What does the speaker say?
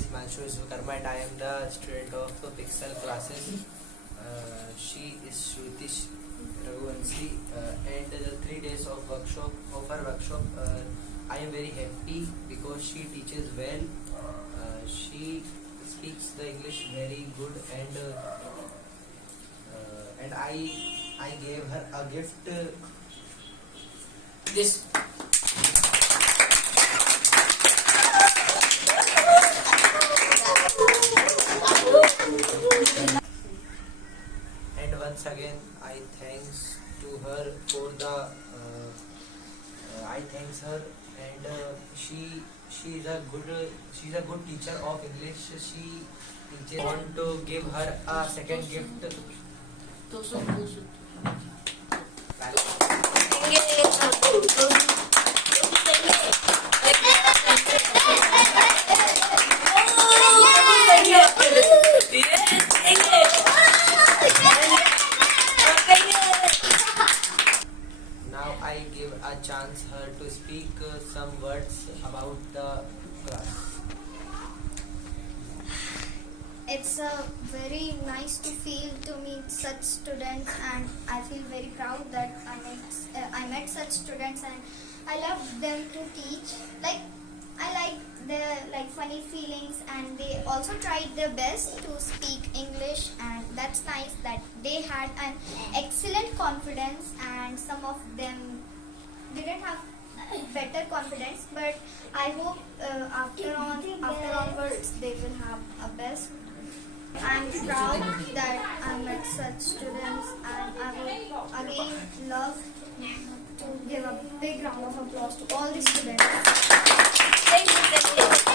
is Himanshu Viswakarma and I am the student of Pixel classes. She is Shrutish Raghuvanshi and the 3 days of her workshop, I am very happy because she teaches well. She speaks the English very good and I gave her a gift. This. And once again, I thanks to her for the. I thanks her, and she's a good teacher of English. She teaches. Want to give her a second gift. Now I give a chance her to speak some words about the class. It's very nice to feel to meet such students, and I feel very proud that I met such students, and I love them to teach. I like their funny feelings, and they also tried their best to speak English, and that's nice that they had an excellent confidence, and some of them didn't have better confidence, but I hope after onwards they will have a best. I'm proud that I met such students, and I would again love to give a big round of applause to all the students. Thank you.